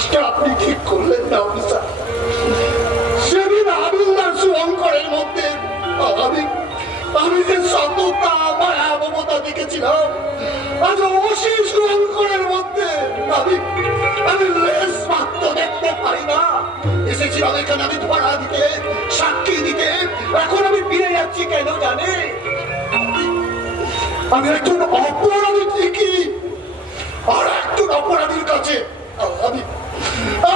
কাজটা আপনি ঠিক করলেন না অফিসার। সেদিন হাবিলদার শুভঙ্করের মধ্যে আমি যে সততা মায়া মমতা দেখেছিলাম, আজ অবশ্যই শুভঙ্করের মধ্যে আমি লেস মাত্র দেখতে পাই না। এসেছিলাম এখানে আমি ধরা দিতে, সাক্ষী দিতে, এখন আমি ফিরে যাচ্ছি কেন জানে? আমি একজন অপরাধী ঠিকই, আর একজন অপরাধীর কাছে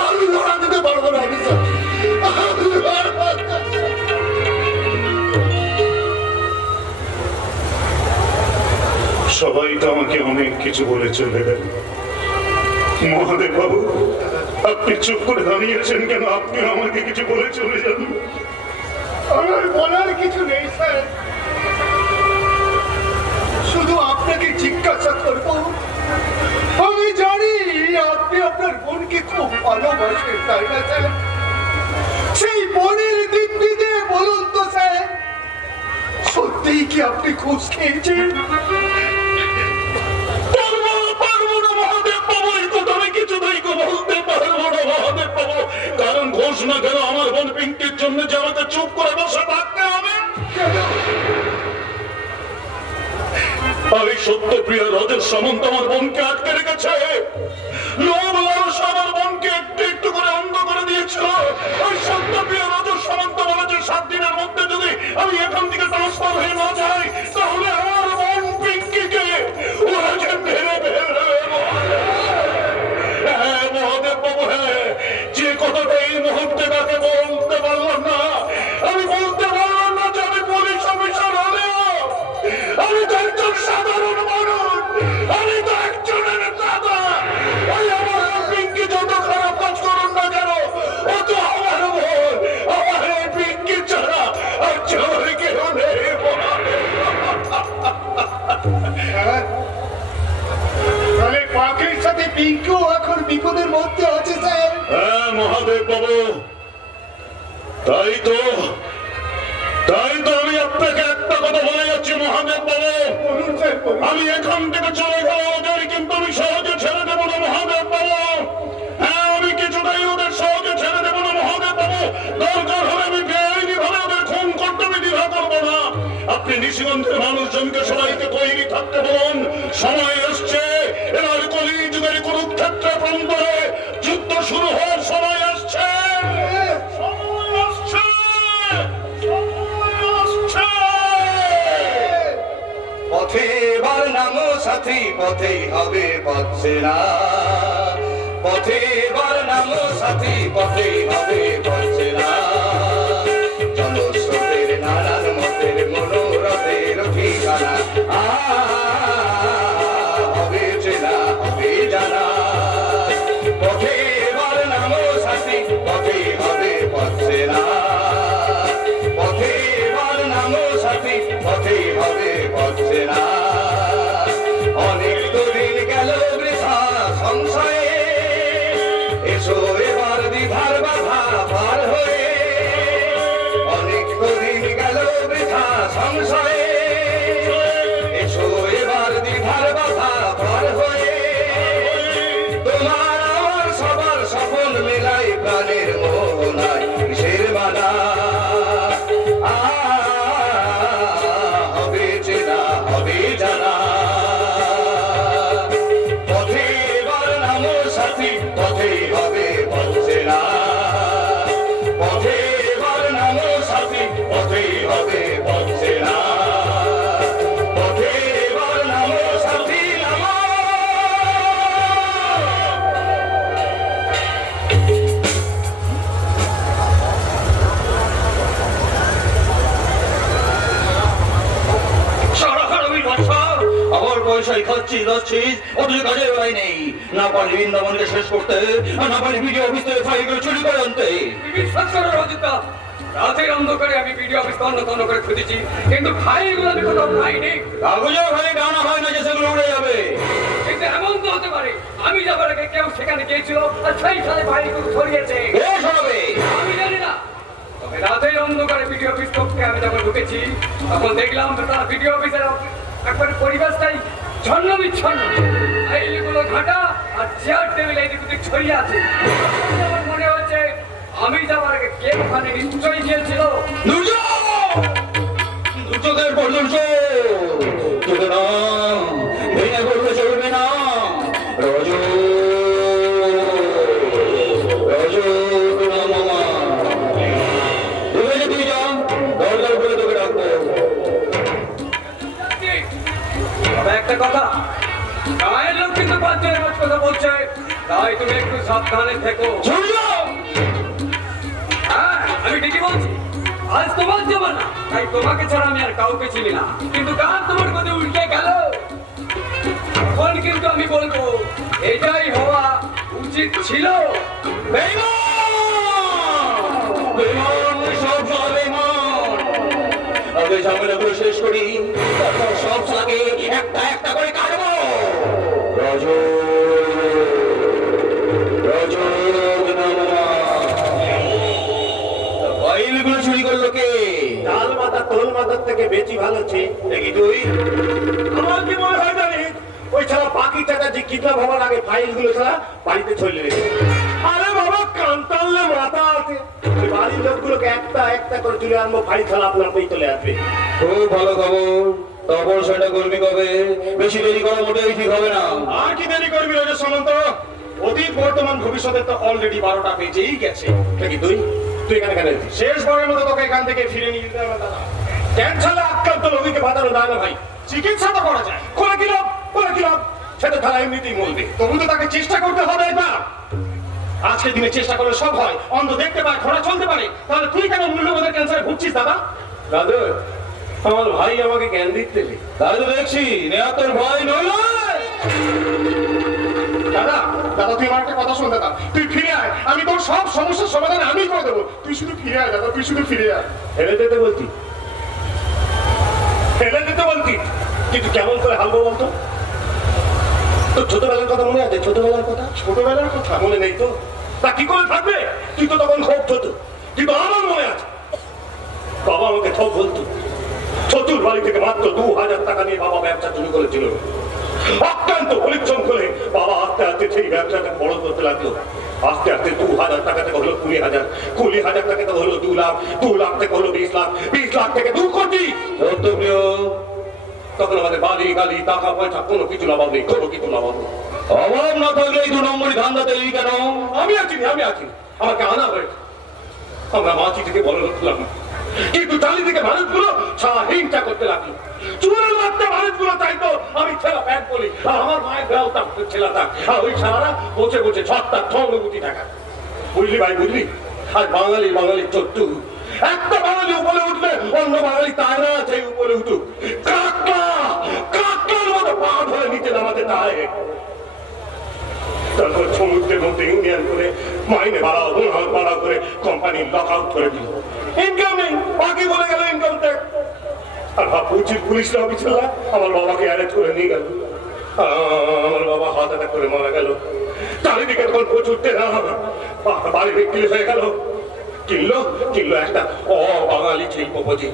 আমি লড়া দিতে পারবো না। আমি সবাই তো আমাকে অনেক কিছু বলে চলে গেল। মহাদেব বাবু, আপনি চুপ করে দাঁড়িয়েছেন কেন? আপনি আমাকে কিছু বলে চলে যান। আমার বলার কিছু নেই স্যার, শুধু আপনাকে জিজ্ঞাসা করব, আমি জানি আপনি আপনার বোনকে খুব ভালোবাসেন, তাই না স্যার? সেই বোনের দিব্যিতে বলুন তো স্যার, সত্যিই কি আপনি ঘুষ খেয়েছেন? কারণ ঘোষ না কেন আমার বোন পিঙ্কির জন্য যে আমাকে চুপ করে বসে থাকতে হবে? আমি সত্যপ্রিয় রজত সামন্ত আমার বোনকে আটকে রেখেছে। লোভ লালস আমার বোনকে একটু একটু করে অন্ধ করে দিয়েছিল। ওই সত্যপ্রিয় রজত সামন্ত বলেছে 7 দিনের মধ্যে যদি আমি এখান থেকে ট্রান্সফার হয়ে না যাই, তাহলে আমার বোন পিঙ্কিকে ওরা যে মেরে ফেলবে। হ্যাঁ মহাদেব বাবু, হ্যাঁ, যে কথাটা এই মুহূর্তে তাকে বলতে পারলাম না, আমি বলতে পারলাম না যে আমি পুলিশ অফিসার হলেও আমি তো একজন সাধারণ মানুষ, আমি তো একজনের দাদা। ওই আমার পিঙ্কি যত খারাপ কাজ করুন না কেন, ও তো আমার বোন, আমার এই পিঙ্কি ছাড়া আর চোর কেউ নেই। তাহলে পাখির সাথে পিঙ্কিও এখন বিপদের মধ্যে আছে স্যার। হ্যাঁ মহাদেব বাবু, তাই তো আমি আপনাকে একটা কথা বলে যাচ্ছি মহাদেব বাবু। আমি এখান থেকে চলে গেল ওদের কিন্তু আমি সহজে ছেড়ে দেবো না মহাদেব বাবু। হ্যাঁ, আমি কিছুটাই ওদের সহজে ছেড়ে দেবো না মহাদেব বাবু। দরকার হলে আমি বেআইনি ভাবে ওদের খুন করতে আমি দ্বিধা করবো না। আপনি নিশিগঞ্জের মানুষজনকে সবাইকে তৈরি থাকতে বলুন, সময় আসছে। এবার কলিযুগের কুরুক্ষেত্রে প্রান্তরে যুদ্ধ শুরু হওয়ার সময় আসছে। পথে এবার নামো সাথী, পথেই হবে পথ চেনা। পথে এবার নামো সাথী, পথেই হবে পথ চেনা। জনস্রোতের নানান মতের মনোরথের ঠিকানা হবে চেনা, হবে জানা। পথে এবার নামো সাথী, পথেই হবে পথ চেনা। পথে এবার নামো সাথী, পথেই হবে পথ চেনা। অনেক তো দিন গেল বৃথা সংশয়ে, এসো এবার দ্বিধার বাধা পার হয়ে। অনেক তো দিন গেল বৃথা সংশয়ে, এসো এবার দ্বিধার বাধা পার হয়ে। তোমার আমার সবার সফল মেলাই প্রাণের মোহনায় কিসের মানা। হবে চেনা, হবে জানা। পথে এবার নামো সাথী, পথেই হবে পথ চেনা। পথে এবার নামো সাথী, পথেই হবে পথ চেনা। পথে এবার নামো সাথী, নামো। আমার পয়সায় খাচ্ছিস যাচ্ছিস, অথচ কাজের বেলায় নেই। না পারলি বৃন্দাবনকে শেষ করতে, না পারলি ভিডিও অফিস থেকে ফাইলগুলো চুরি করে আনতে। বিশ্বাস করো রজিতা, রাতের অন্ধকারে আমি ভিডিও অফিস তন্ন তন্ন করে খুঁজেছি, কিন্তু ফাইলগুলো আমি কোথাও পাইনি। কাগজের ফাইলে টানা হয় না যে সেগুলো উড়ে যাবে। কিন্তু এমন তো হতে পারে আমি যাবার আগে কেউ সেখানে গিয়েছিল আর সেই সাথে ফাইলগুলো ছড়িয়েছে। বেশ হবে। আমি জানি না, তবে রাতের অন্ধকারে ভিডিও অফিস কক্ষে আমি যখন ঢুকেছি তখন দেখলাম তারা ভিডিও অফিসের একবার পরিবেশটাই ছন্ন বিচ্ছন্ন, ফাইলগুলো ঘাটা আর চেয়ার টেবিল এদিক ওদিক ছড়িয়ে আছে। আমার মনে হচ্ছে আমি যাবার আগে কে ওখানে নিশ্চয়ই গিয়েছিল। দুর্যোগের পর দুর্যোগ, চলবে না, ভেঙে পড়লে চলবে না। রজ রজ মামা তুই যা, দরজা উপরে তোকে রাখবো। তবে একটা কথা, গায়ের লোক কিন্তু পাঁচজনের মাঝ কথা বলছে, তাই তুমি একটু সাবধানে থেকো। হ্যাঁ, আমি ঠিকই বলছি। আজ তোমার জমানা, তাই তোমাকে ছাড়া আমি আর কাউকে চিনি না। কিন্তু গান তোমার কথা উল্টে গেল। এখন কিন্তু আমি বলবো এটাই হওয়া উচিত ছিল। আগে ঝামেলাগুলো শেষ করি, তারপর সব শালাকে একটা একটা করে কাটবো। রজ রজ ফাইলগুলো চুরি করলো কে? ডাল মাথা তোল মাথার থেকে বেশি ভালো ছে দেখি তুই। আমার কি মনে হয় জানিস, ওই ছাড়া বাকি চাচাজি কিডন্যাপ হওয়ার আগে ফাইলগুলো ছাড়া বাড়িতে ছড়িয়ে রেখেছে। আরে বাবা, কান টানলে মাথা আছে। ওই বাড়ির লোকগুলোকে একটা একটা করে তুলে আনবো, ফাইল ছাড়া আপনার পেয়ে চলে আসবে। খুব ভালো খবর, তারপর সেটা করবি কবে? বেশি দেরি করা মোটেই ঠিক হবে না। আর কি দেরি করবি রজত সামন্ত? অতীত বর্তমান ভবিষ্যতের তো অলরেডি 12টা বেজেই গেছে। দেখি তুই এখানে কেন এসেছিস? শেষবারের মতো তোকে এখান থেকে ফিরে নিয়ে যেতে হবে দাদা। ক্যান্সারে আক্রান্ত রোগীকে বাঁচানো যায় না ভাই, চিকিৎসা তো করা যায়। করে কি লাভ, করে কি লাভ? সেটা তারা এমনিতেই মরবে। তবু তো তাকে চেষ্টা করতে হবে না। আজকের দিনে চেষ্টা করলে সব হয়। অন্ধ দেখতে পায়, ঘোড়া চলতে পারে। তাহলে তুই কেন মূল্যবোধের ক্যান্সারে ভুগছিস দাদা? দাদু, আমার ভাই আমাকে জ্ঞান দিতে। তাই তো দেখছি নেয়া তোর ভয় নইল। দাদা দাদা, তুই আমার একটা কথা শোন দাদা, তুই ফিরে আয়। আমি তোর সব সমস্যার সমাধান আমি করে দেবো। তুই শুধু ফিরে আয় দাদা, তুই শুধু ফিরে আয়। ফেলে যেতে বলছি, ফেলে যেতে বলছি, কিন্তু কেমন করে হালবো বলতো? তোর ছোটবেলার কথা মনে আছে? ছোটবেলার কথা, ছোটবেলার কথা মনে নেই তো? তা কি করে থাকবে? তুই তো তখন খুব ছোট। কিন্তু আমার মনে আছে, বাবা আমাকে সব বলতো। চতুর বাড়ি থেকে মাত্র 2000 টাকা নিয়ে বাবা ব্যবসা শুরু করেছিল। অত্যন্ত পরিশ্রম করে বাবা আস্তে আস্তে সেই ব্যবসাটা বড় করতে লাগলো। আস্তে আস্তে 2000 টাকা থেকে হলো 20,000, 20,000 টাকা থেকে হলো 2 লাখ, 2 লাখ থেকে হলো 20 লাখ, 20 লাখ থেকে 2 কোটি। সত্যপ্রিয়, তখন আমাদের বাড়ি গাড়ি টাকা পয়সা কোনো কিছু লাভ নেই, কোনো কিছু লাভ নেই। অভাব না থাকলে এই 2 নম্বরই ধান্দাতে এলি কেন? আমি আছি, আমাকে আনা হয়েছে। আমরা মাছি থেকে বড় হচ্ছিলাম, কিন্তু চারিদিকে মানুষগুলো সারা হিংসা করতে লাগলো। চুরের মাত্রা মানুষগুলো চাইতো আমি ছেলা প্যান্ট বলি, আর আমার মায়ের বেল থাক ছেলা থাক, আর ওই সারা বসে বসে ছত্তা অনুভূতি থাকা। বুঝলি ভাই, বুঝলি? আর বাঙালি চট্টু। একটা বাঙালি উপরে উঠলে অন্য বাঙালি তাই না সেই উপরে উঠুক। কাকড়ার মতো পা ধরে নিচে নামাতে তাই। তারপর সমুদ্রের মধ্যে ইউনিয়ন করে মাইনে বাড়া করে কোম্পানি লক আউট করে দিল। ইনকাম নেই, বাকি বলে গেল ইনকাম ট্যাক্স। আর পুলিশ অফিসাররা আমার বাবাকে অ্যারেস্ট করে নিয়ে গেল। আমার বাবা হার্ট অ্যাটাক করে মারা গেল। চারিদিকে তখন প্রচুর টেনা, বাড়ি বিক্রি হয়ে গেল। কিনলো একটা বাঙালি শিল্পপতি।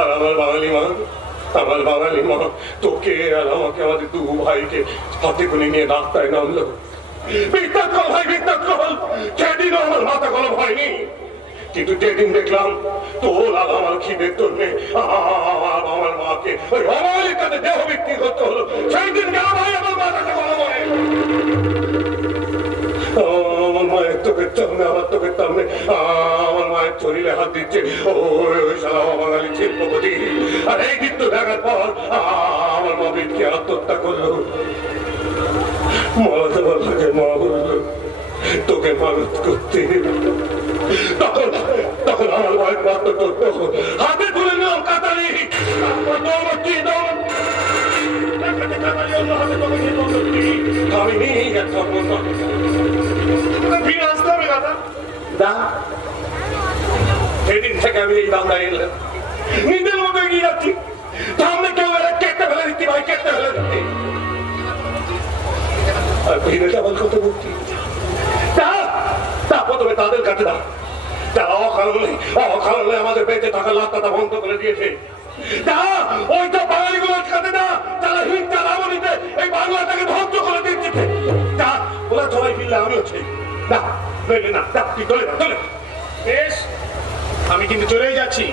আর আমার বাঙালি মা তোকে আর আমাকে, আমাদের 2 ভাইকে হাতে করে নিয়ে রাস্তায় নামলো। বিশ্বাস কর ভাই, বিশ্বাস কর, সেদিনও আমার মাথা গরম হয়নি। কিন্তু যেদিন দেখলাম তোর আর আমার খিদের জন্যে আমার মাকে ওই অবাঙালির কাছে দেহ বিক্রি করতে হলো, সেই দিন কেন ভাই আমার মাথাটা গরম হয়। আমার মায়ের চোখের সামনে, আমার মায়ের শরীরে হাত দিচ্ছে ওই সারা অবাঙালি শিল্পপতি। আর এই কিন্তু দেখার পর আমার মা বীরকে আত্মহত্যা করলো। মা বললো তোকে মানুষ করতে। তখন আমার মায়ের মাত্র হাতে তুলে নিলাম কাতারি। আমি নিয়ে ফিরে আসতে হবে দাদা। সেদিন থেকে আমি এই দামদায় এলাম, নিজের মতো এগিয়ে যাচ্ছি। সামনে কেউ এলে কেটে ফেলে দিচ্ছি ভাই, কেটে ফেলে দিচ্ছি। আর ফিরে যাবার কথা বলছি, তা প্রথমে তাদের কাছে দাও। তারা অকারণে আমাদের বেঁচে থাকা লাভটা বন্ধ করে দিয়েছে। না, ওইটা বাঙালিগুলো আটকাতে না, তারা হিংসা রাবণীতে এই বাংলাটাকে ধ্বংস করে দিচ্ছে। যা, ওরা সবাই ফিরলে আমিও ছিল না, নইলে না, যা, তুই চলে যা, চলে। বেশ, আমি কিন্তু চলেই যাচ্ছি।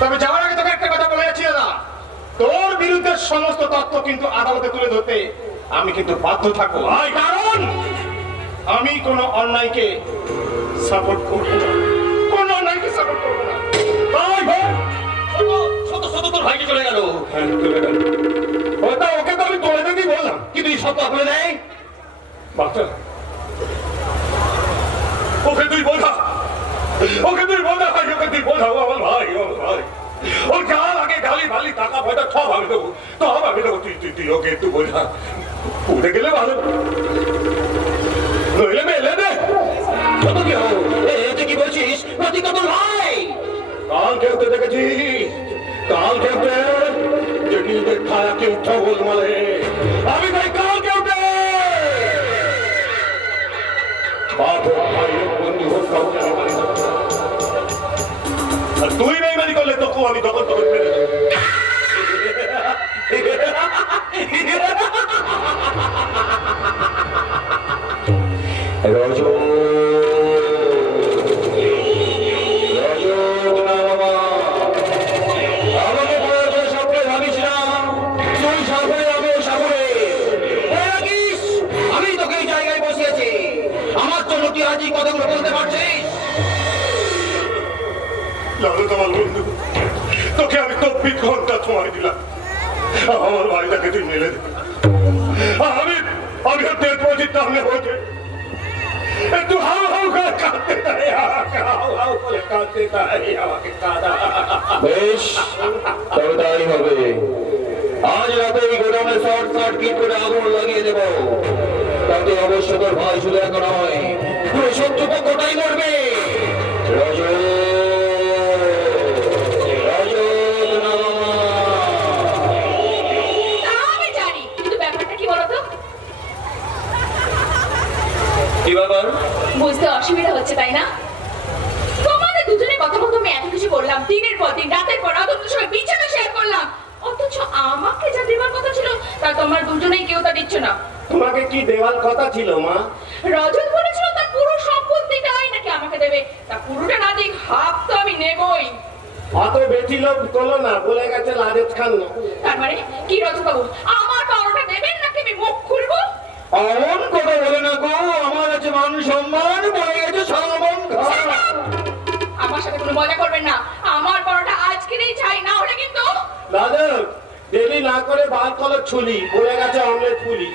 তবে যাওয়ার আগে তোকে একটা কথা বলে যাচ্ছি দাদা, তোর বিরুদ্ধে সমস্ত তথ্য কিন্তু আদালতে তুলে ধরতে আমি কিন্তু বাধ্য থাকবো। কারণ আমি কোনো অন্যায়কে সাপোর্ট করবো না, কোনো অন্যায়কে সাপোর্ট করবো না। ভাই, ভাই, শত শত তোর ভাইকে চলে গেল, হ্যাঁ, চলে গেল। ওকে তো আমি তোলে দিতেই বললাম। কিন্তু এই সব বলে দেয়। বাচ্চা, ওকে তুই বোঝা, ওকে তুই বোঝা ভাই, ওকে তুই বোঝাও, আমার ভাই, আমার ভাই। ওর গাল আগে গালি ভালি টাকা পয়সা সব আমি দেবো, সব আমি দেবো। তুই তুই তুই ওকে একটু বোঝা, উঠে গেলে ভালো, নইলে মেলে দে। কত কি হো, তুই কি বলছিস? প্রতীক তোর ভাই। কাল খেলতে দেখেছি, কাল খেলতে যেটি দেখা কি ছবল মারে, আমি তাই কাল খেলতে বাপ হোক, ভাই হোক, বন্ধু হোক, কাউকে আমি মানি না। আর তুই বেইমানি করলে তোকেও আমি তখন তখন মেরে দেবো। রজো, আমাকে বড় সাপড়ে ভাবিস না, তুই সাপড়ে আমিও সাপড়ে। আমি তোকে এই জায়গায় বসিয়েছি, আমার জন্য তুই আজ এই কথাগুলো বলতে পারছিস? লালু তোমার বন্ধু, তোকে আমি 24 ঘন্টা সময় দিলাম, আমার ভাইটাকে তুই মেলে দে। আমি আমি ডেড পজিটটা হলে হয়েছে একটু হাউ হাউ করে কাঁদতে চাই, হাউ হাউ করে কাঁদতে চাই, আমাকে কাঁদা। বেশ, তবে তাই হবে। আজ রাতে এই গোডাউনে শর্ট সার্কিট করে আগুন লাগিয়ে দেব, তাতে অবশ্য তোর ভাই শুধু একা নয়, পুরো শত্রু পক্ষটাই মরবে। রজো, রজো নামা। তা আমি জানি, কিন্তু ব্যাপারটা কি বলতো? কি ব্যাপার? বুঝতে অসুবিধা হচ্ছে তাই না? তোমাদের দুজনের কথা মতো আমি এত কিছু করলাম, দিনের পর দিন, রাতের পর রাত, অন্য সময় বিছানা শেয়ার করলাম, অথচ আমাকে যা দেওয়ার কথা ছিল তা তোমার দুজনেই কেউ তা দিচ্ছ না। তোমাকে কি দেওয়ার কথা ছিল মা? রজত বলেছিল তার পুরো সম্পত্তিটাই নাকি আমাকে দেবে, তা পুরোটা না দিক হাফ তো আমি নেবই। অত বেশি লোভ করলো না, বলে গেছে লাজেদ খান না। তার মানে কি রজত বাবু, আমার পাওয়াটা দেবেন নাকি আমি মুখ খুলবো? অমন কথা বলে না গো, আমার কাছে মান সম্মান বলে গেছে সালমন খান। আমার সাথে কোনো মজা করবেন না, আমার পরোটা আজকেরই চাই, না হলে কিন্তু দাদা দেরি না করে বার কলো ছুলি, বলে গেছে অমলেট পুলি।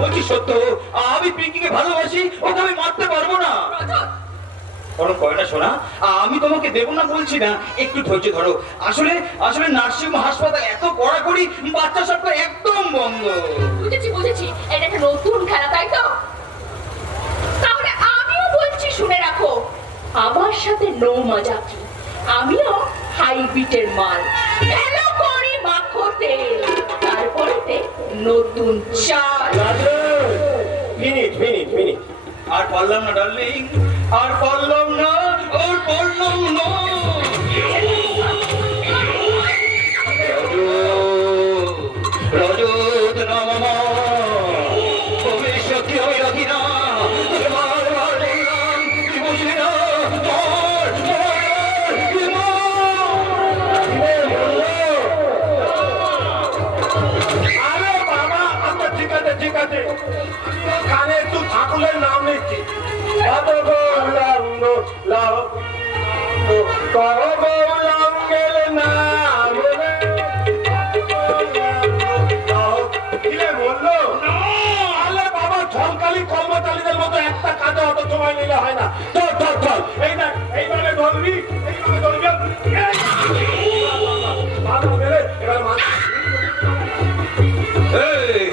বলছি সত্য, আমি পিঙ্কিকে ভালোবাসি, ওকে আমি মারতে পারবো না। রজত, ওরকম করে না সোনা, আমি তোমাকে দেবো না বলছি না, একটু ধৈর্য ধরো। আসলে আসলে নার্সিং হাসপাতাল এত কড়াকড়ি, বাচ্চা সবটা একদম বন্ধ। বুঝেছি বুঝেছি, এটা একটা নতুন খেলা তাই তো? তাহলে আমিও বলছি শুনে রাখো, আমার সাথে নো মজাকি, আমিও হাই বিটের মাল, এলো করি মাখো তেল, তারপরেতে নতুন চাল। ফিনিট ফিনিট ফিনিট। আর পারলাম না ডার্লিং, আর পারলাম না, আর পারলাম না। রজত নামা, ভবিষ্যৎ কি হবে রাখি না, তোকে বারবার বললাম, তুই বুঝলি না। আরে বাবা, আচ্ছা ঠিক আছে ঠিক আছে, কানে একটু ঠাকুরের নাম নিচ্ছি। এত গৌরাম লাভ কর গৌরাম গেলে নাম রে, কিরে বললো? আরে বাবা, ঝলকালি কর্মচারীদের মতো একটা কাজে অত সময় নিলে হয় না। চল চল চল, এই দেখ, এইভাবে ধরবি, এইভাবে ধরবি, ভালো মেরে এবার মাথা। এই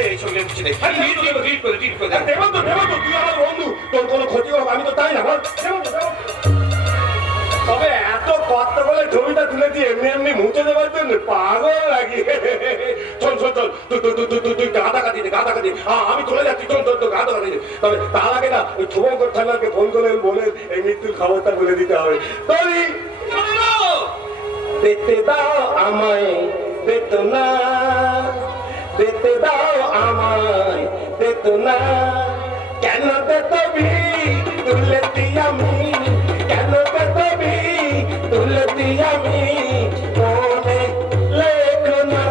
এই ছবিটা মুছে দে ডিলিট করে দে দেবো তো তুই আমার বন্ধু, তোর কোনো ক্ষতি হবে আমি তো তাই না বল। তবে এত কষ্ট করে ছবিটা তুলে দিয়ে এমনি মুছে দেওয়ার জন্য পাগল লাগি। চল তুই গাদা কাটি আমি চলে যাচ্ছি, চল গাদা কাটি। তবে তার আগে না ওই শুভঙ্কর থানাকে ফোন করে বলে এই মৃত্যুর খবরটা বলে দিতে হবে। তবে দেখতে দাও আমায় বেতনা, দেখতে দাও আমায় বেতনা, কেন দেতবি তুলতি আমি, কেন দেতবি তুলতি আমি, মনে লেখো না,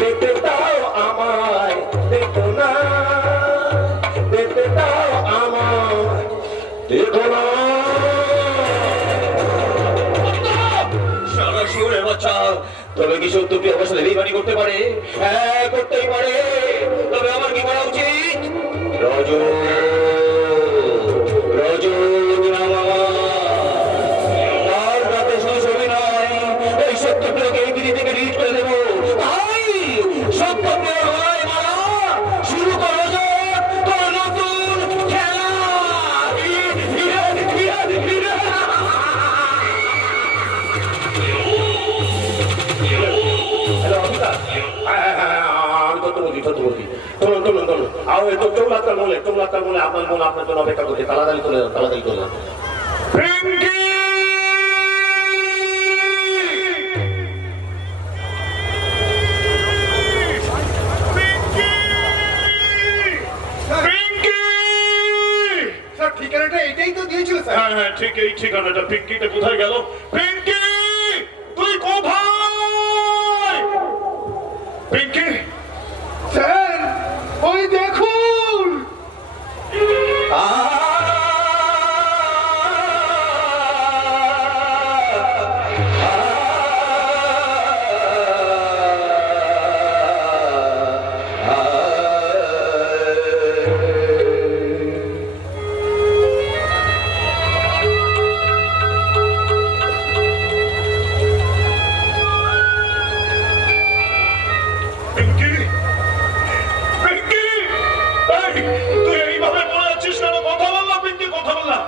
দেখতে দাও আমায় বেতনা, দেখতে দাও আমায় দেখো না। তবে কি সত্যি আমার সাথে বেইমানি করতে পারে? হ্যাঁ করতেই পারে। তবে আমার কি করা উচিত? রজু নাম আমার, তার রাতে শুধু ছবি নয়, এই সত্যগুলোকে এই বিধি থেকে ডিলিট করে দেবো। তাই সত্যগুলো হয় মারা, শুরু করো তোর নতুন খেলা। আমি তো বলছি চলুন আর তো চৌলাতার বলে আপনার মনে আপনার জন্য অপেক্ষা করছে। তাড়াতাড়ি চলে যান। ঠিকানাটা এটাই তো দিয়েছিল স্যার। হ্যাঁ ঠিক এই ঠিকানাটা। পিঙ্কিটা কোথায় গেল? পিঙ্কি তুই কোথায়? পিঙ্কি স্যার ওই দেখুন। পিঙ্কি পিঙ্কি তুই এইভাবে বলে যাচ্ছিস কেন? কথা বললাম পিঙ্কি, কথা বললাম।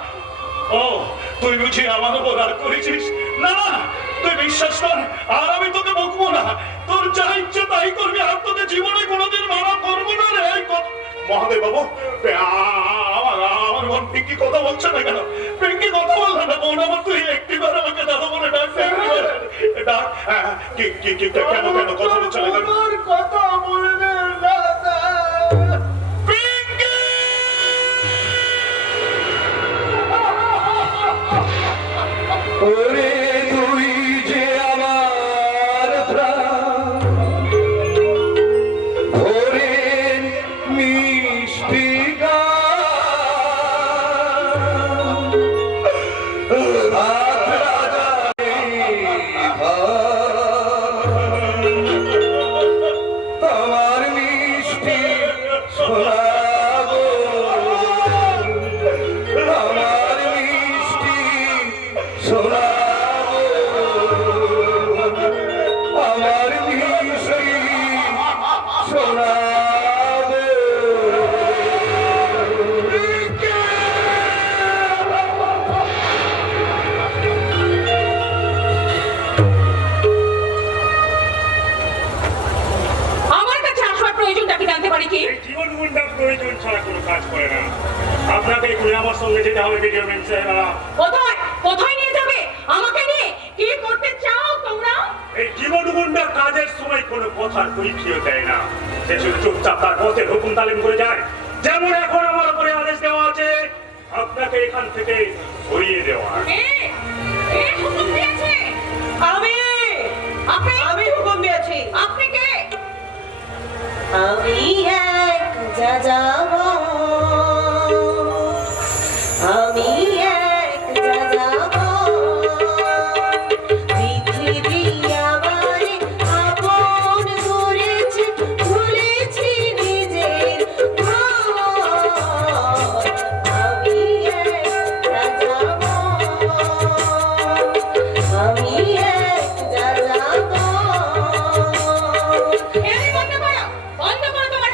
ও তুই বুঝি আমার উপর রাগ করেছিস? না তুই বিশ্বাস কর, আর আমি তোকে বকবো না। তোর যা ইচ্ছে তাই করবি, আর তোকে জীবনে কোনোদিন মানা করবো না রে। মহাদেব বাবু আমার বোন পিঙ্কি কথা বলছে না কেন? পিঙ্কি কথা বললো না বোন আমার। তুই একটিবার আমাকে দাদা বলে ডাক ডাক। কেন কথা বলছে না কেন? কথা বলবে না স্যার। পিঙ্কি ওরে তুই যে আমার প্রাণ, ভোরের মিষ্টি গান, তোমার মিষ্টি শোনাবো, আমার মিষ্টি শোনাবো, আমার মিষ্টি শোনাবো। আমার কাছে আসবার প্রয়োজনটা কি জানতে পারি কি? জীবন মুন্ডা প্রয়োজন ছাড়া কোনো কাজ করে না। আপনাকে এখনই আমার সঙ্গে যেতে হবে ভিডিও ম্যান সাহেব। কোথায় নিয়ে যাবে আমাকে নিয়ে? কি করতে চাও তোমরা? এই জীবন মুন্ডা কাজের সময় কোনো কথার পরীক্ষিত দেয় না। সে শুধু চুপচাপ তার পথের হুকুম তালিম করে যায়। যেমন এখন আমার উপরে আদেশ দেওয়া আছে আপনাকে এখান থেকে সরিয়ে দেওয়া। কে হুকুম দিয়েছে? আমি হুকুম দিয়েছি। আপনি কে? আমি এক যাযাবর, আমি এক যাযাবর, পৃথিবী আমারে আপন করেছে, ভুলেছি নিজের ঘর। আমি এক যাযাবর, আমি এক যাযাবর। বন্ধ করো তোমার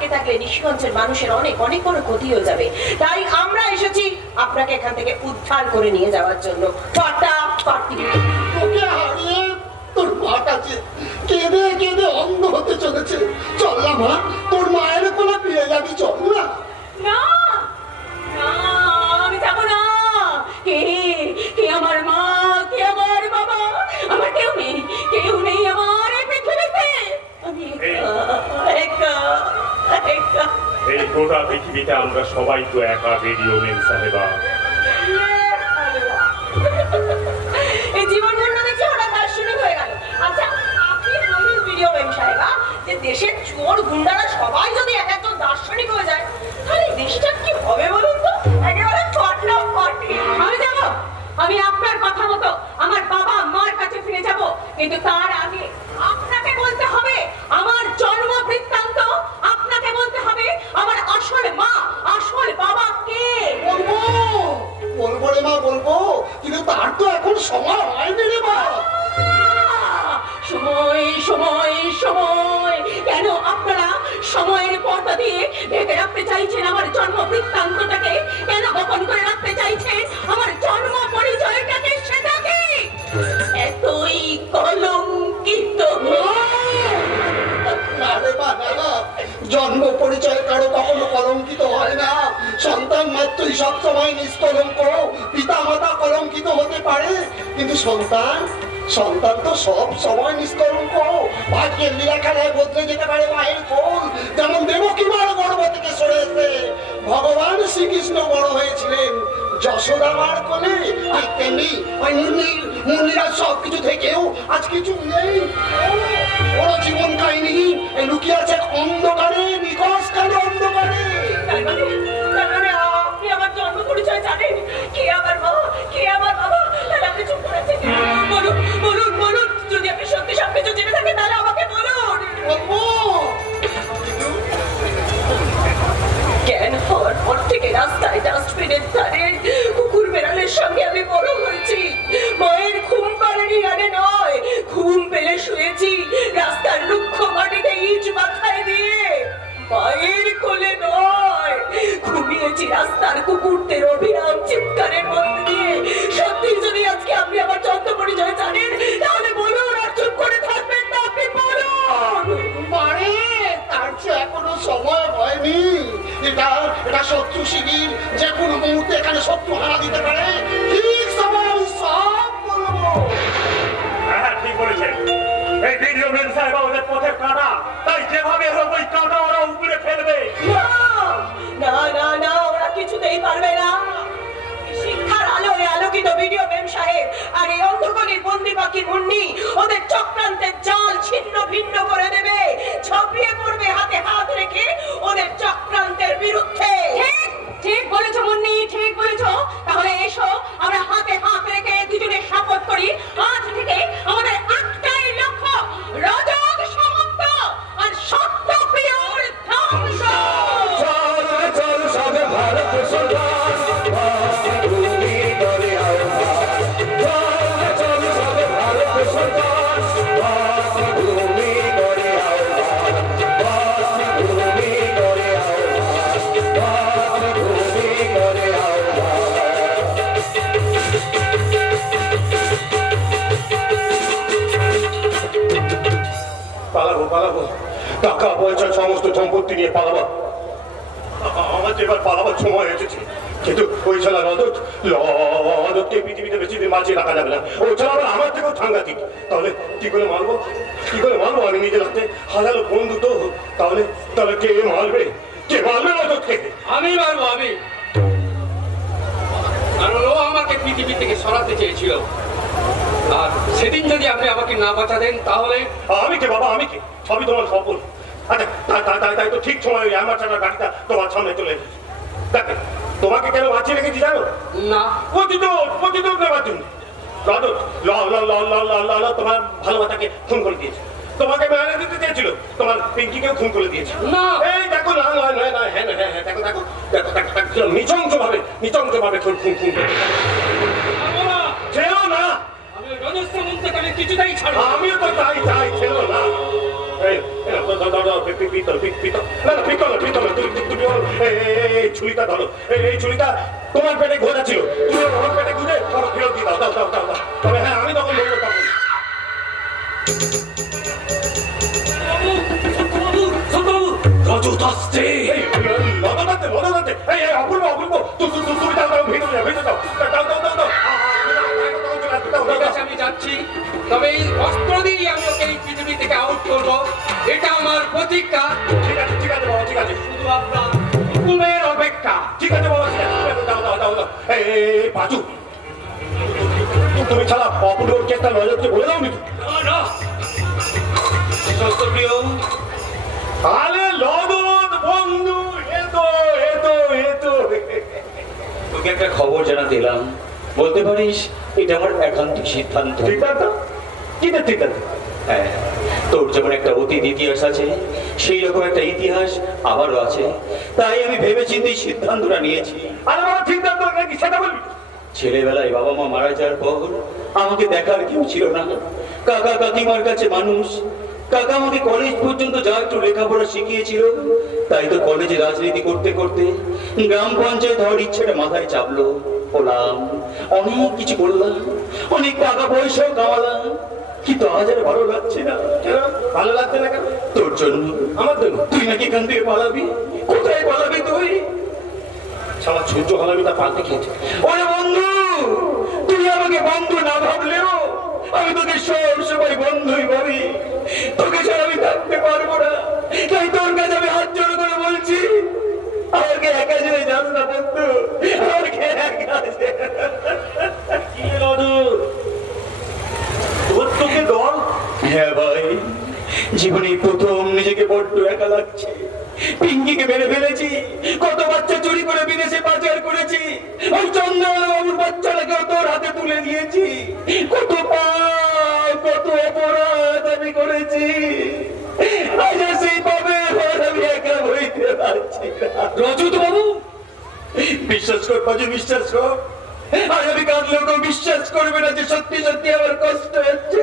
আটকে থাকলে নিশিগঞ্জের মানুষের অনেক অনেক বড় ক্ষতি হয়ে যাবে। তাই আমরা এসেছি আপনাকে এখান থেকে উদ্ধার করে নিয়ে যাওয়ার জন্য। ফাটাফাটি তোকে হারিয়ে তোর মাটা যে কেঁদে কেঁদে অন্ধ হতে চলেছে। চল না মা, তোর মায়ের কোলে ফিরে যাবি, চল না। না না, আমি যাবো না। কে কে আমার মা, কে আমার বাবা? আমার কেউ নেই আমার এই পৃথিবীতে। আমি একা একা একা। এই গোটা পৃথিবীতে আমরা সবাই তো একা রেডিও মেম সাহেবা। এই জীবন মূল্য দেখে ওরা দার্শনিক হয়ে গেল। আচ্ছা আপনি বলুন ভিডিও মেম সাহেবা, যে দেশের চোর গুন্ডারা সবাই যদি এক একজন দার্শনিক হয়ে যায় তাহলে দেশটা কি হবে বলুন তো? একেবারে ফাটাফাটি। আমি যাব, আমি আপনার কথা মতো আমার বাবা মার কাছে ফিরে যাব, কিন্তু তার আগে আপনাকে বলতে হবে আমার জন্ম বৃত্তান্ত, আপনাকে বলতে হবে আমার আসল মা আসল বাবা কে। বলবো বলবো রে মা, বলবো, কিন্তু তার তো এখন সময় হয়নি রে মা। সময় সময় সময়, কেন আপনারা সময়ের পর্দা দিয়ে ঢেকে রাখতে চাইছেন আমার জন্ম বৃত্তান্তটাকে? কেন গোপন করে রাখতে চাইছেন আমার জন্ম পরিচয়টাকে? সেটাকে এতই কলঙ্কিত। না রে মা, না না, জন্ম পরিচয় কারো কখনো কলঙ্কিত হয় না। সন্তান মাত্রই সবসময় নিষ্কলঙ্ক, পিতা মাতা কলঙ্কিত হতে পারে, কিন্তু সন্তান তো সব সময় নিষ্কলঙ্ক। ভাগ্যের লীলাখানায় বদলে যেতে পারে মায়ের কোল, যেমন দেবকী মার গর্ভ থেকে সরে এসে ভগবান শ্রীকৃষ্ণ বড় হয়েছিলেন যশোদা মার কোলে, আর তেমনি ওই মুন্নিরা সবকিছু থেকেও আজ কিছু নেই। ওর জীবন কাহিনী লুকিয়ে আছে অন্ধকারে, নিকশ কালো অন্ধকারে। তার মানে আপনি আমার জন্ম পরিচয় জানেন? কে আমার মা, কে আমার বাবা? তাহলে আপনি চুপ করে আছেন কেন? বলুন বলুন বলুন, যদি আপনি সত্যি সবকিছু জেনে থাকেন তাহলে আমাকে বলুন। বলবো, জ্ঞান হওয়ার পর থেকে রাস্তায় ডাস্টবিনের ধারে কুকুর বেড়ালের সঙ্গে আমি বড় হয়েছি। মায়ের ঘুম পাড়ানি আরে নয়, ঘুম পেলে শুয়েছি রাস্তার রুক্ষ মাটিতে ইট মাথায় দিয়ে। মায়ের কোলে নয়, ঘুমিয়েছি রাস্তার কুকুরদের অবিরাম চিৎকারের মধ্যে দিয়ে। সত্যি যদি আজকে আপনি আমার জন্ম পরিচয় জানেন তাহলে বলুন, আর চুপ করে থাকবেন না, আপনি বলুন। মারে, তার চেয়ে এখনো সময় হয়নি। এটা শত্রু শিবির, যে কোনো মুহূর্তে এখানে শত্রু হানা দিতে পারে। ঠিক সময় আমি সব বলবো। হ্যাঁ ঠিক বলেছেন, এই ভিডিও মেম সাহেবা ওদের পথে কাটা, তাই যেভাবে হোক ওই কাটা ওরা উপরে ফেলবে। না না না না, ওরা কিছুতেই পারবে না। শিক্ষার আলোয় আলোকিত ভিডিও মেম সাহেব আর এই অন্ধকারের বন্দি পাখি মুন্নি ওদের চক্রান্তের জাল ছিন্ন ভিন্ন করে দেবে, ঝাঁপিয়ে পড়বে হাতে হাত রেখে ওদের চক্রান্তের বিরুদ্ধে। ঠিক বলেছো মুন্নি, ঠিক বলেছো। তাহলে এসো আমরা হাতে হাত রেখে দুজনে শপথ করি, আজ থেকে আমাদের একটাই লক্ষ্য, রজক সামন্ত আর সত্য প্রিয়র ধ্বংস। চল সবে ভারত সরকার, ভূমি করে আহ্বান। চল সবে ভারত সরকার, ভূমি করে আহ্বান। ভূমি করে আহ্বান, ভূমি করে আহ্বান। পালাবো, টাকা পয়সা সমস্ত সম্পত্তি নিয়ে পালাবো। আমার যে এবার পালাবার সময় এসেছে, কিন্তু ওই ছাড়া রজতকে পৃথিবীতে বেশি দিন বাঁচিয়ে রাখা যাবে না। ওই ছাড়া আবার আমার থেকেও সাংঘাতিক। তাহলে কি করে মারবো? আমি নিজের হাতে হাজারো বন্ধু তো, তাহলে কে মারবে? রজতকে? আমি মারবো, আমি। কারণ ও আমাকে পৃথিবী থেকে সরাতে চেয়েছিল, আর সেদিন যদি আপনি আমাকে না বাঁচাতেন তাহলে। আমি কে বাবা, আমি কে? সবই তোমার স্বপ্ন। আচ্ছা তাই তো ঠিক সময় ওই আমার চাটার গাড়িটা তোমার সামনে চলে এসেছে। দেখে তোমাকে কেন বাঁচিয়ে রেখেছি জানো? না, প্রতিদোষ নেবার জন্য। রজত তোমার ভালোবাসাকে খুন করে দিয়েছে, তোমাকে মেরে দিতে চেয়েছিল, তোমার পিঙ্কিকেও খুন করে দিয়েছে। না। এই দেখো, না হ্যাঁ দেখো নিচংস ভাবে খুন করে ছেড়ো না। আমি রজত সামন্তকে আমি কিছুতেই ছাড়বো না। আমিও তো তাই চাই, ছেড়ো না। এই পিতল পিতল না না পিতল পিতল তুমি এই ছুরিটা ধরো এই ছুরিটা তোমার পেটে ঘোরা ছিল তুমি আমার পেটে ঘুরে ফেরত দিয়ে দাও দাও দাও দাও দাও তবে হ্যাঁ আমি তখন বলবো তখন রজত আসছে। লদনাতে এই অপূর্ব অপূর্ব তুমি দাও দাও ভেঙে যাও ভেঙে দাও দাও দাও দাও দাও ঠিক আছে, আমি যাচ্ছি, তবে এই অস্ত্র দিয়ে আমি ওকে এই পৃথিবী থেকে আউট করবো, এটা আমার প্রতিজ্ঞা। ঠিক আছে বাবা ঠিক আছে শুধু আপনার হুকুমের অপেক্ষা। ঠিক আছে বাবা ঠিক আছে দাও দাও দাও দাও এই পাচু তুমি ছাড়া অপূর্বর কেসটা লজতকে বলে দাও নাকি না না সত্যপ্রিয়, আরে লদন বন্ধু এতো তোকে একটা খবর জানাতে এলাম, বলতে পারিস এটা আমার একান্তিক সিদ্ধান্ত। সিদ্ধান্ত কি সিদ্ধান্ত হ্যাঁ, তোর যেমন একটা অতীত ইতিহাস আছে, সেই রকম একটা ইতিহাস আবারও আছে, তাই আমি ভেবেচিন্তে সিদ্ধান্তটা নিয়েছি। আরে বাবা সিদ্ধান্ত নাকি সেটা বলবি ছেলেবেলায় বাবা মা মারা যাওয়ার পর আমাকে দেখার কেউ ছিল না, কাকা কাকিমার কাছে মানুষ। কাকা আমাকে কলেজ পর্যন্ত যা একটু লেখাপড়া শিখিয়েছিল, তাই তো কলেজে রাজনীতি করতে করতে গ্রাম পঞ্চায়েত হওয়ার ইচ্ছেটা মাথায় চাপলো। হলাম, অনেক কিছু করলাম, অনেক টাকা পয়সাও কামালাম, কিন্তু আজ আর ভালো লাগছে না। কেন ভালো লাগছে না কেন তোর জন্য। আমার জন্য তুই নাকি এখান থেকে পালাবি? কোথায় পালাবি তুই? সারা সূর্য হলামি তা পাল্টে খেয়েছে ওরে বন্ধু, তুই আমাকে বন্ধু না ভাবলেও আমি তোকে সব সময় বন্ধুই ভাবি। তোকে ছাড়া আমি থাকতে পারবো না, তাই তোর কাছে আমি হাত জোড় করে বলছি, আমাকে একা ছেড়ে যাস না বন্ধু, আমাকে একা কি লদন তোর তোকে দল হ্যাঁ ভাই, জীবনে প্রথম নিজেকে বড্ড একা লাগছে। পিঙ্কিকে মেরে ফেলেছি, কত বাচ্চা চুরি করে বিদেশে পাচার করেছি, ওই চন্দ্রবাবুর বাচ্চাটাকে তোর হাতে তুলে দিয়েছি, কত পাপ কত অপরাধ আমি করেছি, আজ আর সেই পাবে আমি একা হইতে পারছি না। রজত বাবু, বিশ্বাস কর পাজু, বিশ্বাস কর, আর আমি কাঁদলেও কেউ বিশ্বাস করবে না যে সত্যি সত্যি আমার কষ্ট হচ্ছে।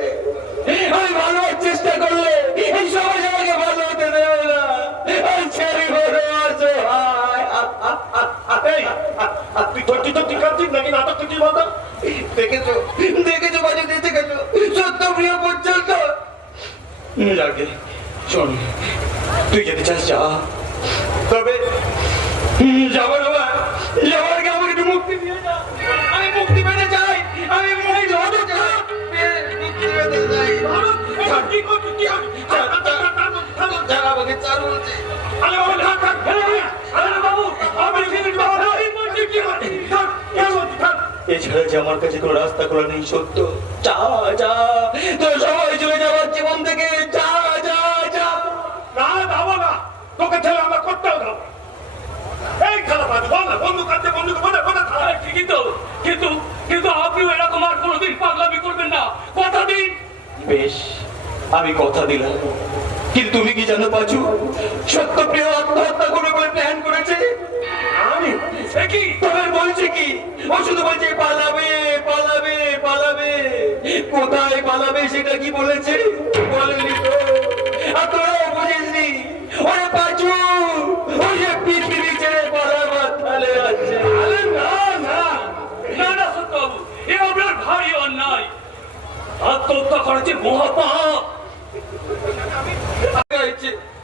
আমি ভালো হওয়ার চেষ্টা করলে এই সমাজ আমাকে ভালো হতে দেবে না, আর ছেড়ে বড় অসহায়। তুই তোর কাঁদছিস নাকি নাটক কিছু বলতো দেখেছো দেখেছো বাজু, দেখেছো সত্য প্রিয় পর্যন্ত। যাকে শোন, তুই যেতে চাস যা, তবে যাবার যাবার আগে আমাকে একটু মুক্তি দিয়ে যা। আমি মুক্তি পেতে চাই, আমি মুক্তি পেতে চাই, মুক্তি পেতে চাই। কি করছিস কি যারা আমাকে চার বলছে। আরে বাবা থাক থাক আরে বাবু আমি এছাড়া যে আমার কাছে কোনো রাস্তা খোলা নেই, সত্য যা যা, তোর সবাই চলে যাবার জীবন থেকে, যা যা যা। না যাবো না, তোকে ছেলে আমরা করতেও যাবো। এই খেলা বাদ বল না, বন্ধু কাঁদছে বন্ধুকে বলে বলে আরে ঠিকই তো, কিন্তু কিন্তু আপনিও এরকম আর কোনোদিন পাগলামি করবেন না, কথা দিন। বেশ, আমি কথা দিলাম, কিন্তু তুমি কি জানো পাচু, সত্যপ্রিয় আত্মহত্যা করে বলে প্ল্যান করেছে। আমি সে কি? তবে বলছে কি, ও শুধু বলছে পালাবে পালাবে পালাবে, কোথায় পালাবে সেটা কি বলেছে বলেনি তো। আর তোরাও বুঝিসনি, ওরে পাচু, ওই যে পৃথিবী ছেড়ে পালাবার তালে আছে। আরে না না না না সত্যবাবু, এ আপনার ভারী অন্যায়, আত্মহত্যা করেছে মহাপাপ।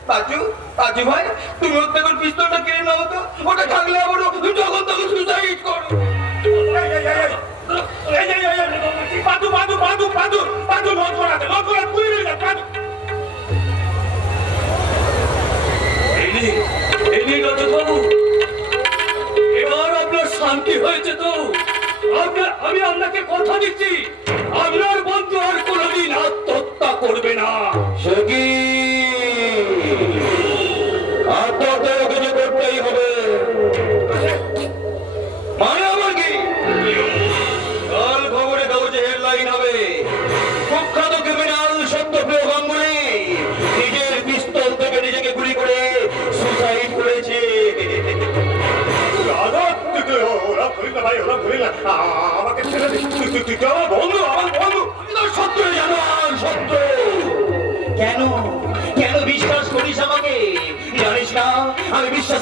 পাচু পাচু ভাই, তুমি ওর থেকে পিস্তলটা কিনে নাও তো, ওটা থাকলে আবার যখন তখন সুসাইড করো। বাদু বাদু বাদু বাদু বাদু লোক করাতে পুড়ে গেছে বাদু। এই নিয়ে রজত বাবু, এবার আপনার শান্তি হয়েছে তো? আমি আপনাকে কথা দিচ্ছি, আপনার বন্ধু আর কোনোদিন আত্মহত্যা করবে না। সে কি আত্মহত্যা কিছু করতেই হবে, মানে আমার কি? কাল খবরে কাগজে হেডলাইন হবে, কুখ্যাত ক্রিমিনাল সত্যপ্রিয় গাঙ্গুলি নিজের পিস্তল থেকে নিজেকে গুলি করে সুসাইড করেছে। ওরা ভুলি না ভাই, ওরা ভুলি না, আমাকে ছেড়ে দে। তুই আমার বন্ধু, আমার বন্ধু। সত্য জানো, সত্য কেন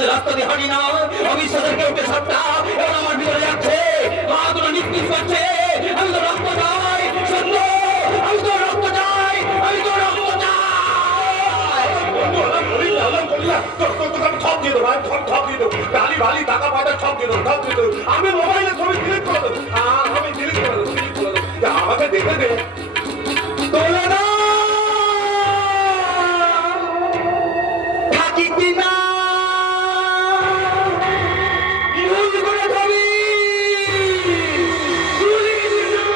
বিশ্বাসের রাস্তা দিয়ে হাঁটি না, অবিশ্বাসের কেউ সাপটা এখন আমার ভিতরে যাচ্ছে, পা দুটো নিঃশ্বাস করছে। আমি তো রক্ত চাই, সত্য, আমি তো রক্ত চাই, আমি তো রক্ত চাই। আমি মোবাইলে ছবি ডিলিট করে দেবো, আমি ডিলিট করে দেবো, আমাকে দেখে দে। তোলো না, থাকিতি না, ইউজ করে ছবি, তুলি না।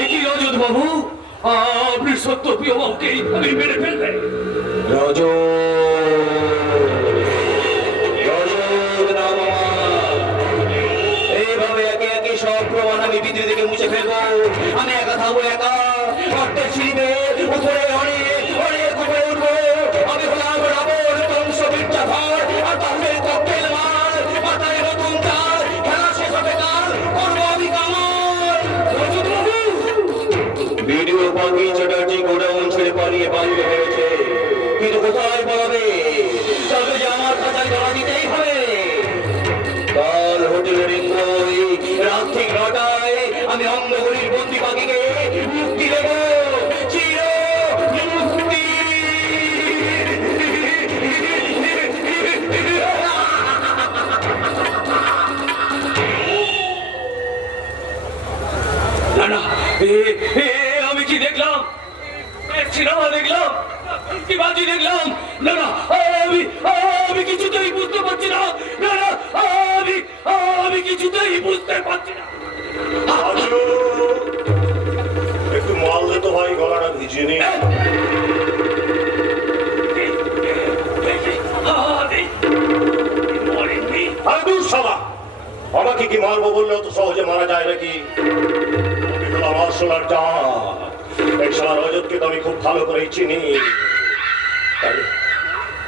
একই রজত বাবু, আপনি সত্য প্রিয় বাবুকে এইভাবে মেরে ফেলবেন? এইভাবে একে একে সব প্রমাণ আমি পৃথিবী থেকে মুছে ফেলবো। আমি একা থাকবো, একা রক্তের ছিড়বে উপরে অনেক অনেক উপরে উঠবো। আমি হলাম রাবণ, ধ্বংস মির্জাফর, আর তাহলে ককটেল মার, মাথায় নতুন চাল, খেলা শেষ হবে কাল, করবো আমি কামাল। ভিডিও পাখি চ্যাটার্জি গোডাউন ছেড়ে পালিয়ে পালিয়ে হয়েছে, কিন্তু কোথায় পালাবে? তবে যে আমার খাঁচায় ধরা দিতেই হবে। কাল হোটেলের রাত ঠিক 9টায় আমি অঙ্গগুলির বন্দি পাখিকে মুক্তি দেব, চির মুক্তি। না না, আমি কি দেখলাম? সিনেমা দেখলাম, কি বাজি দেখলাম? না না, আমি কিছুতেই বুঝতে পারছি না। না না, আমি কিছুতেই বুঝতে পারছি না। একটু মাল দে তো ভাই, গলাটা ভিজিয়ে নি। আরে দূর শালা, আমাকে কি মারবো বললে অত সহজে মারা যায় নাকি? আমার সোনার জান, এই শালা রজতকে তো আমি খুব ভালো করেই চিনি।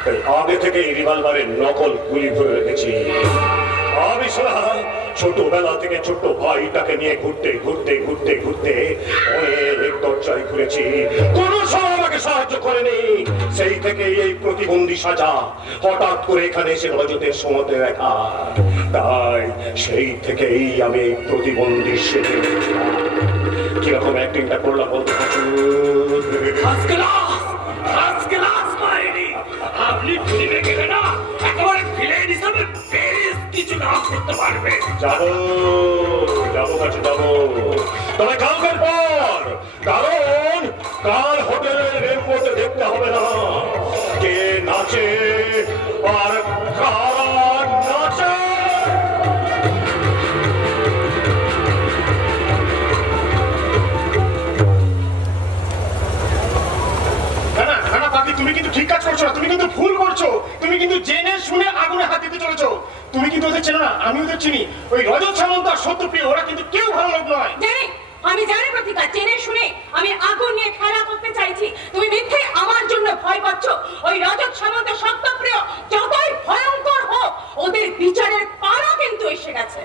তাই আগে থেকে রিভলভারের নকল গুলি ধরে রেখেছি। আমি শালা ছোটবেলা থেকে ছোট্ট ভাইটাকে নিয়ে ঘুরতে ঘুরতে ঘুরতে ঘুরতে অনেক দরজায় ঘুরেছি, কোন সময় আমাকে সাহায্য করেনি। সেই থেকে এই প্রতিবন্ধী সাজা, হঠাৎ করে এখানে এসে রজতের সমতে দেখা, তাই সেই থেকেই আমি এই প্রতিবন্ধী সেজে উঠেছিলাম। কিরকম অ্যাক্টিংটা করলাম বলতে পারছো? আপনি ফিল্মে গেলে না, একেবারে ভিলেন হিসাবে বেশ কিছু কাজ করতে পারবে। যাবো যাবো কাছে যাবো, তবে কালকের পর, কারণ কাল হোটেলের রেলপোর্টে দেখতে হবে না কে নাচে আর কারা নাচে। তুমি কিন্তু ঠিক কাজ করছো না, তুমি কিন্তু ভুল করছো। তুমি কিন্তু জেনে শুনে আগুনে হাত দিতে চলেছো। তুমি কিন্তু ওদের চেনো না, আমি ওদের চিনি। ওই রজত সামন্ত আর সত্যপ্রিয়, ওরা কিন্তু কেউ ভালো লোক নয়। জানি, আমি জানি প্রতিকা, জেনে শুনে আমি আগুন নিয়ে খেলা করতে চাইছি। তুমি মিথ্যে আমার জন্য ভয় পাচ্ছ। ওই রজত সামন্ত সত্যপ্রিয় যতই ভয়ঙ্কর হোক, ওদের বিচারের পালা কিন্তু এসে গেছে।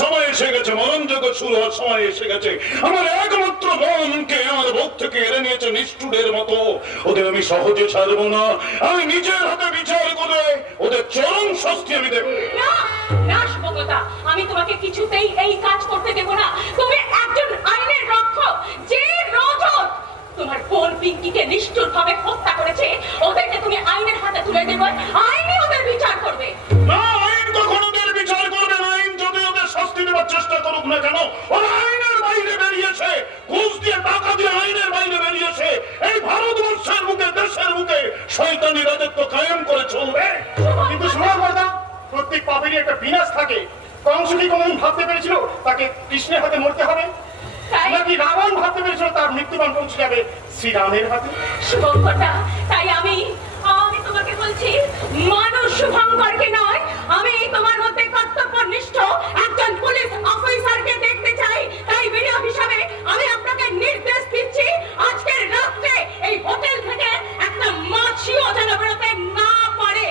সময় এসে গেছে, মরণযোগ্য শুরু হওয়ার সময় এসে গেছে। আমার একমাত্র মনকে আমার বুক থেকে এড়ে নিয়েছে নিষ্ঠুরের মতো। ওদের আমি সহজে ছাড়বো না। আমি নিজের হাতে বিচার করে ওদের চরম শাস্তি আমি দেব। না না শুভকথা, আমি তোমাকে কিছুতেই এই কাজ করতে দেব না। তুমি একজন আইনের রক্ষক, যে রজত তোমার বোন পিঙ্কিকে নিষ্ঠুরভাবে হত্যা করেছে, ওদেরকে তুমি আইনের হাতে তুলে দেবে, আইনই ওদের বিচার করবে। না, আইন কখন ওদের বিচার করবে না। আইন যদি ওদের শাস্তি দেওয়ার চেষ্টা করুক না কেন, ওরা আইনের বাইরে বেরিয়েছে, ঘুষ দিয়ে টাকা দিয়ে আইনের বাইরে বেরিয়েছে। এই ভারতবর্ষের বুকে, দেশের বুকে শয়তানি রাজত্ব কায়েম করে চলবে। কিন্তু শোনো বর্দা, প্রত্যেক পাপেরই একটা বিনাশ থাকে। কংস কি কোনদিন ভাবতে পেরেছিল তাকে কৃষ্ণের হাতে মরতে হবে? নাকি রাবণ ভাবতে পেরেছিল তার মৃত্যুবান পৌঁছে যাবে শ্রীরামের হাতে? শুভঙ্করটা, তাই আমি তোমাকে বলছি, মানুষ শুভঙ্করকে নয়, আমি তোমার মধ্যে কর্তব্যনিষ্ঠ একজন পুলিশ অফিসারকে দেখতে চাই। তাই ভিডিও হিসাবে আমি আপনাকে নির্দেশ দিচ্ছি, আজকের রাত্রে এই হোটেল থেকে একটা মাছিও যেন বেরোতে না পারে।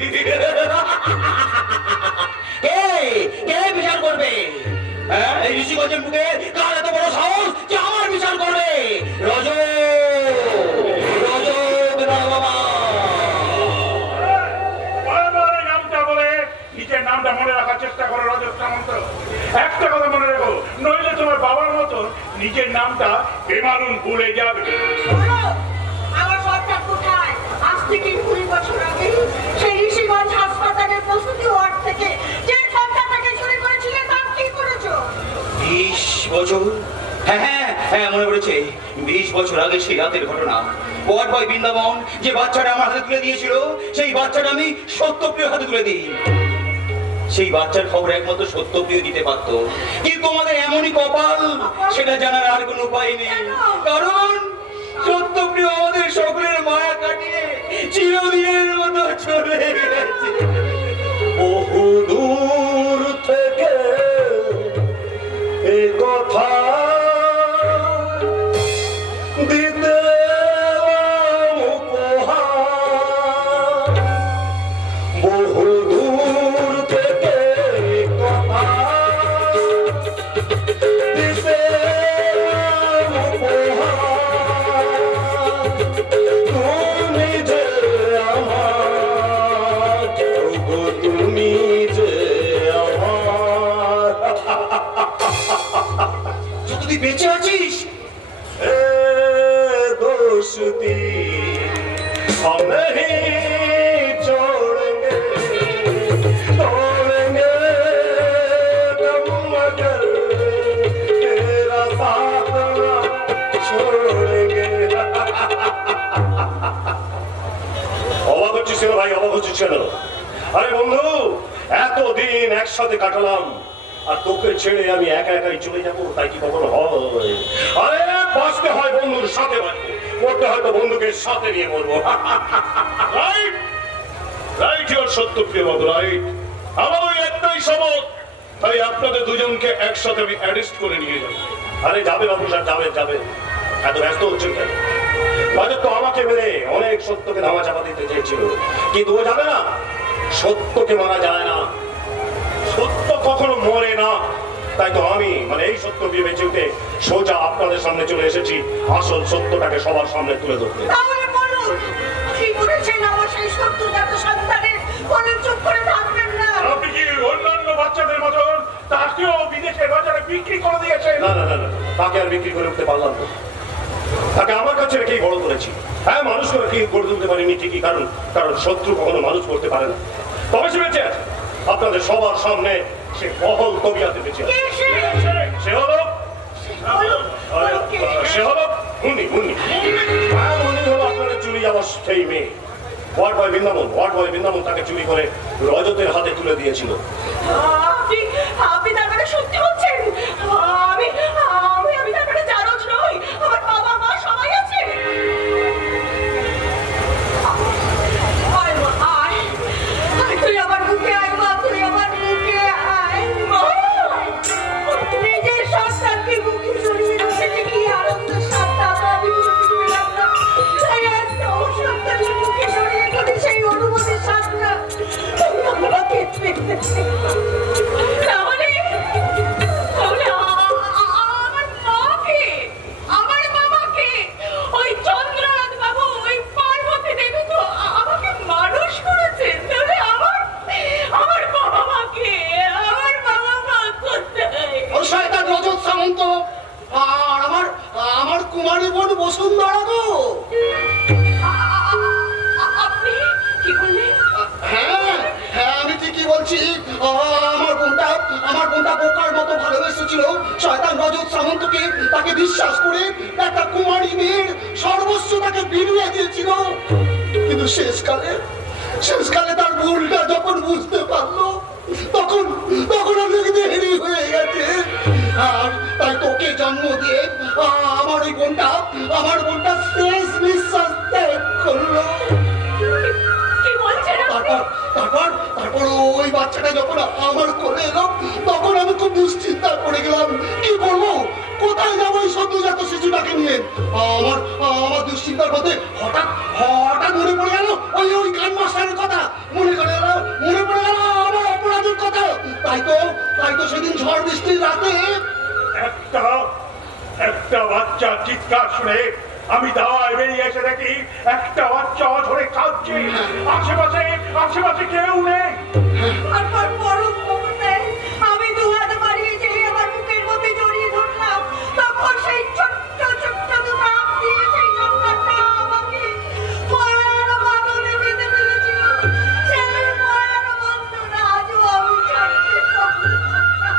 কে কে বিচার করবে? হ্যাঁ, এই ঋষিগঞ্জের বুকে কার এত বড় সাহস যে আমার বিচার করবে? রজত না বাবা। বারবার এই নামটা বলে নিজের নামটা মনে রাখার চেষ্টা করো রজত সামন্ত। একটা কথা মনে রেখো, নইলে তোমার বাবার মতো নিজের নামটা বেমালুম ভুলে যাবে। বলো, আমার বাচ্চা কোথায়? আজ থেকে 20 বছর আগে সেই ঋষিগঞ্জ হাসপাতালের প্রসূতি ওয়ার্ড থেকে যে সন্তানটাকে চুরি করেছিলে তার কি করেছো? 20 বছর? হ্যাঁ হ্যাঁ হ্যাঁ, মনে পড়েছে। 20 বছর আগে সেই রাতের ঘটনা। ওয়ার্ড বয় বৃন্দাবন যে বাচ্চাটা আমার হাতে তুলে দিয়েছিল, সেই বাচ্চাটা আমি সত্যপ্রিয় হাতে তুলে দিই। সেই বাচ্চার খবর একমাত্র সত্যপ্রিয় দিতে পারত, কিন্তু আমাদের এমনই কপাল, সেটা জানার আর কোনো উপায় নেই। কারণ সত্যপ্রিয় আমাদের সকলের মায়া কাটিয়ে চিরদিনের মতো চলে গেছে। বহু দূর থেকে এ কথা দিতে এলাম উপহার। বহু দূর থেকে এ কথা দিতে এলাম উপহার। তুমি যে আমার, ওগো তুমি যে আমার। তুই বেঁচে আছিস? ए दोस्ती हम नहीं छोड़ेंगे, तोड़ेंगे दम मगर तेरा साथ ना छोड़ेंगे। অবাক হচ্ছিস কেন ভাই, অবাক হচ্ছিস কেন? আরে বন্ধু, এতদিন একসাথে কাটালাম, আর তোকে ছেড়ে আমি একা একাই চলে যাবো, তাই কি কখনো হয়? আরে বাঁচতে হয় বন্ধুর সাথে বাঁচবো, মরতে হয়তো বন্ধুকে সাথে নিয়ে মরবো। Right right, your Satyapriya Babu, right. আমার ওই একটাই শপথ, তাই আপনাদের দুজনকে একসাথে আমি অ্যারেস্ট করে নিয়ে যাবো। আরে যাবে বাবু স্যার, যাবে যাবে, এত ব্যস্ত হচ্ছেন কেন? রাজা তো আমাকে মেরে অনেক সত্যকে ধামা চাপা দিতে চেয়েছিল, কিন্তু ও যাবে না। সত্যকে মারা যায় না, সত্য কখনো মরে না। তাই তো আমি মানে এই সত্য দিয়ে বেঁচে উঠে সোজা আপনাদের সামনে চলে এসেছি, আসল সত্যটাকে সবার সামনে তুলে ধরতে। তাহলে বলুন, কি করেছেন আমার সেই সত্যজাত সন্তানের? বলুন, চুপ করে থাকবেন না। আপনি কি অন্যান্য বাচ্চাদের মতন তাকেও বিদেশে বাজারে বিক্রি করে দিয়েছেন? না না না না, তাকে আর বিক্রি করে উঠতে পারলাম না। তাকে আমার কাছে রেখেই বড় করেছি। হ্যাঁ, মানুষ করে কি গড়ে তুলতে পারিনি ঠিকই, কারণ কারণ শত্রু কখনো মানুষ করতে পারে না। তবে সে বেঁচে আছে, আপনাদের সবার সামনে সে বহল তবিয়াতে বেঁচে আছে। কে সে? সে হলো বলুন, বলুন কে? সে হলো মুন্নি। মুন্নি, হ্যাঁ, মুন্নি হলো আপনাদের চুরি যাওয়ার সেই মেয়ে। ওয়ার্ড বয় বৃন্দাবন তাকে চুরি করে রজতের হাতে তুলে দিয়েছিল। আপনি আপনি তার মানে সত্যি বলছেন? আমি আমি আমি তার মানে জারজ নই, আমার বাবা মা সবাই আছে। আয় মা, আয় আয়, তুই আমার বুকে আয় মা, তুই আমার বুকে আয় মা। নিজের সন্তানকে বুকে জড়িয়ে ধরেছে, কি আনন্দের সাথে আমি বুঝতে পেলাম না। তাই একটা সন্তানকে বুকে জড়িয়ে ধরে সেই অনুভূতির সাথে আমাকে পেতে। তাহলে তাহলে আমার মাকে, আমার বাবাকে, ওই চন্দ্রনাথ বাবু, ওই পার্বতী দেবী তো আমাকে মানুষ করেছেন। তাহলে আমার বাবা মাকে, আমার বাবা মা কোথায়? ও শয়তান রজত সামন্ত আর আমার কুমারী বোন বসুন্ধরা গো। আপনি কি বললেন? হ্যাঁ হ্যাঁ, আমি ঠিকই বলছি। আমার বোনটা বোকার মতো ভালোবেসেছিল শয়তান রজত সামন্তকে। তাকে বিশ্বাস করে একটা কুমারী মেয়ের সর্বস্ব তাকে বিলিয়ে দিয়েছিল, কিন্তু শেষকালে তার ভুলটা যখন বুঝতে পারলো, তখন অনেক দেরি হয়ে গেছে। আর তাই তোকে জন্ম দিয়ে আমার বোনটা শেষ নিঃশ্বাস ত্যাগ করলো। কি বলছেন আপনি? তারপর ওই বাচ্চাটা যখন আমার কোলে এলো, তখন আমি খুব দুশ্চিন্তায় পড়ে গেলাম। কি করবো, কোথায় যাবো এই সদ্যজাত শিশুটাকে নিয়ে? আমার দুশ্চিন্তার মধ্যে হঠাৎ মনে পড়ে গেল ওই গান মাস্টারের কথা। মনে করে বাচ্চার চিৎকার শুনে আমি দাওয়ায় বেরিয়ে এসে দেখি একটা বাচ্চা ধরে কাঁদছে। আশেপাশে আশেপাশে কেউ নেই। তারপর পরম মুহূর্তে আমি দু হাত বাড়িয়ে যেই আমার বুকের মধ্যে জড়িয়ে ধরলাম, তখন সেই ছোট্ট ছোট্ট দুটো আপ দিয়ে সেই সন্তানটা আমাকে মায়ের বাঁধনে বেঁধে ফেলেছিল। সেই মায়ের বন্ধন আজও আমি ছাড়তে পারলাম না।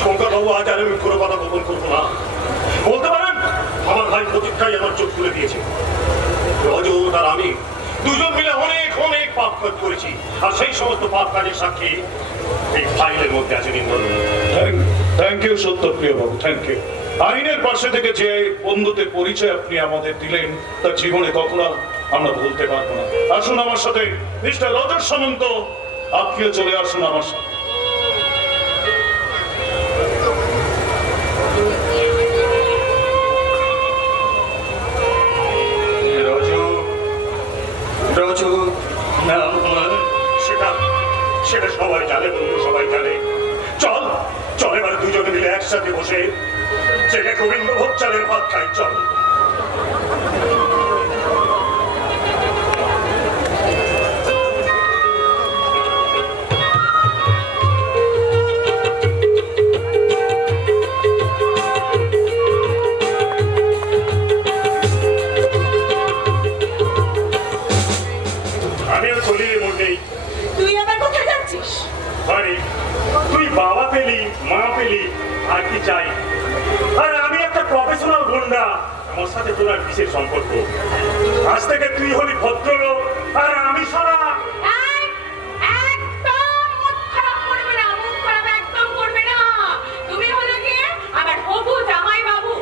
শঙ্কর বাবু, আজ আর আমি কোনো কথা গোপন করবো না। বলতে পারেন আমার ভাই প্রতীক্ষাই আমার চোখ খুলে দিয়েছে। রজত আর আমি দুজন মিলে অনেক অনেক পাপ কাজ করেছি, আর সেই সমস্ত পাপ কাজের সাক্ষী এই ফাইলের মধ্যে আছে। Thank you Satyapriya Babu, thank you. আইনের পাশে থেকে যে বন্ধুত্বের পরিচয় আপনি আমাদের দিলেন তার জীবনে কখনো আমরা ভুলতে পারবো না। আসুন আমার সাথে মিস্টার রজত সামন্ত, আপনিও চলে আসুন আমার সাথে। না আমার সেটা সবাই জানে বন্ধু, সবাই জানে। চল চল এবার দুজনে মিলে একসাথে বসে জেলে গোবিন্দ ভোগ চালের ভাত খাই, চল। আমিও চলি এর মধ্যেই। তুই আবার কোথায় যাচ্ছিস? আরে তুই বাবা পেলি, মা পেলি, আর কি চাই? আর আমি একটা প্রফেশনাল গুন্ডা, আমার সাথে তোর আর বিশেষ সম্পর্ক। আজ থেকে তুই হলি ভদ্রলোক আর আমি সারা। এই, একদম মুখ খারাপ করবে না, মুখ খারাপ একদম করবে না। তুমি হলো গিয়ে আমার হবু জামাই বাবু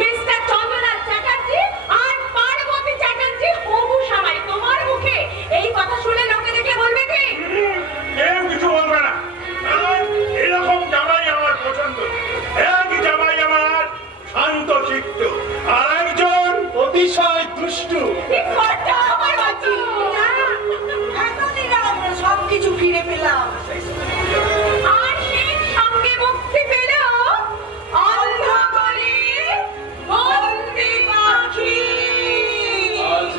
মিস্টার চন্দ্রনাথ চ্যাটার্জি আর পার্বতী চ্যাটার্জি হবু জামাই। তোমার মুখে এই কথা শুনে লোকে দেখলে বলবে কি? কেউ কিছু বলবে না, কারণ এরকম জামাই আমার পছন্দ। এক জামাই আমার শান্ত শিষ্ট, আর একজন অতিশয় দুষ্টু। ঘরটা আমার বাঁচি না, এতদিনে আমরা সবকিছু ফিরে পেলাম। আর সেই সঙ্গে মুক্তি পেল অন্ধকারে বন্দি পাখি। আজ